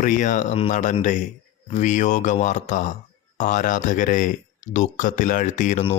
പ്രിയ നടന്റെ വിയോഗവാർത്ത ആരാധകരെ ദുഃഖത്തിലാഴ്ത്തിയിരുന്നു.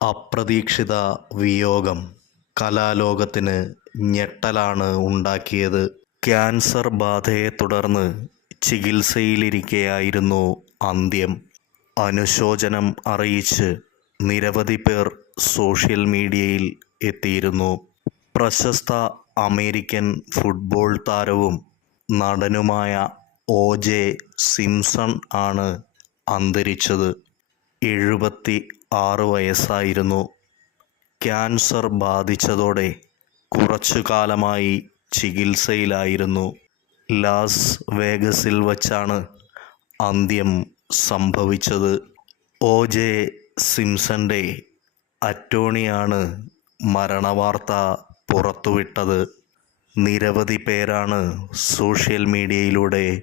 അപ്രതീക്ഷിത വിയോഗം കലാലോകത്തിന് ഞെട്ടലാണ് ഉണ്ടാക്കിയത്. ക്യാൻസർ ബാധയെ തുടർന്ന് ചികിത്സയിലിരിക്കെയായിരുന്നു അന്ത്യം. അനുശോചനം അറിയിച്ച് നിരവധി പേർ സോഷ്യൽ മീഡിയയിൽ എത്തിയിരുന്നു. പ്രശസ്ത അമേരിക്കൻ ഫുട്ബോൾ താരവും നടനുമായ ഒ. ജെ. സിംസൺ ആണ് അന്തരിച്ചത്. എഴുപത്തി ആറ് വയസ്സായിരുന്നു. ക്യാൻസർ ബാധിച്ചതോടെ കുറച്ചു കാലമായി ചികിത്സയിലായിരുന്നു. ലാസ് വേഗസിൽ വച്ചാണ് അന്ത്യം സംഭവിച്ചത്. ഒ. ജെ. സിംസന്റെ അറ്റോണിയാണ് മരണവാർത്ത പുറത്തുവിട്ടത്. നിരവധി പേരാണ് സോഷ്യൽ മീഡിയയിലൂടെ